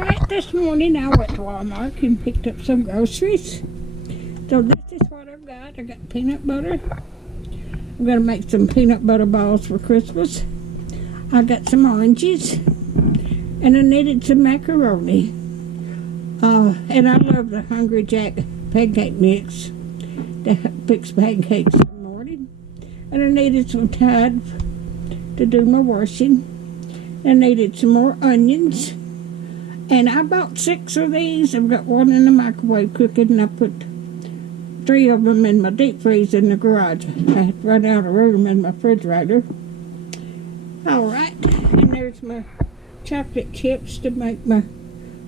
Alright, this morning I went to Walmart and picked up some groceries. So this is what I've got. I got peanut butter. I'm going to make some peanut butter balls for Christmas. I got some oranges. And I needed some macaroni. And I love the Hungry Jack pancake mix to fix pancakes in the morning. And I needed some Tide to do my washing. I needed some more onions. And I bought 6 of these. I've got one in the microwave cooking, and I put 3 of them in my deep freeze in the garage. I had run out of room in my refrigerator. Alright, and there's my chocolate chips to make my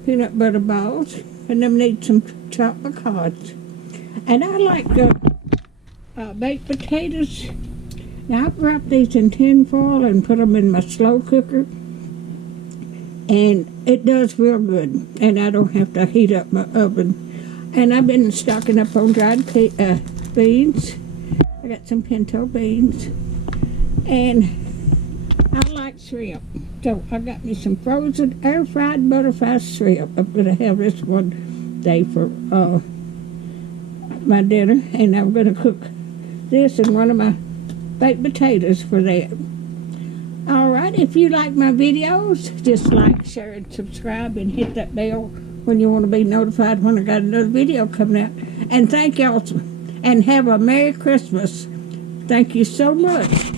peanut butter balls. And I need some chopped pecans. And I like baked potatoes. Now I wrap these in tin foil and put them in my slow cooker. And it does real good, and I don't have to heat up my oven. And I've been stocking up on dried beans. I got some pinto beans, and I like shrimp. So I got me some frozen air-fried butterfly shrimp. I'm going to have this one day for my dinner, and I'm going to cook this and one of my baked potatoes for that. Alright, if you like my videos, just like, share, and subscribe, and hit that bell when you want to be notified when I got another video coming out. And thank y'all, and have a Merry Christmas. Thank you so much.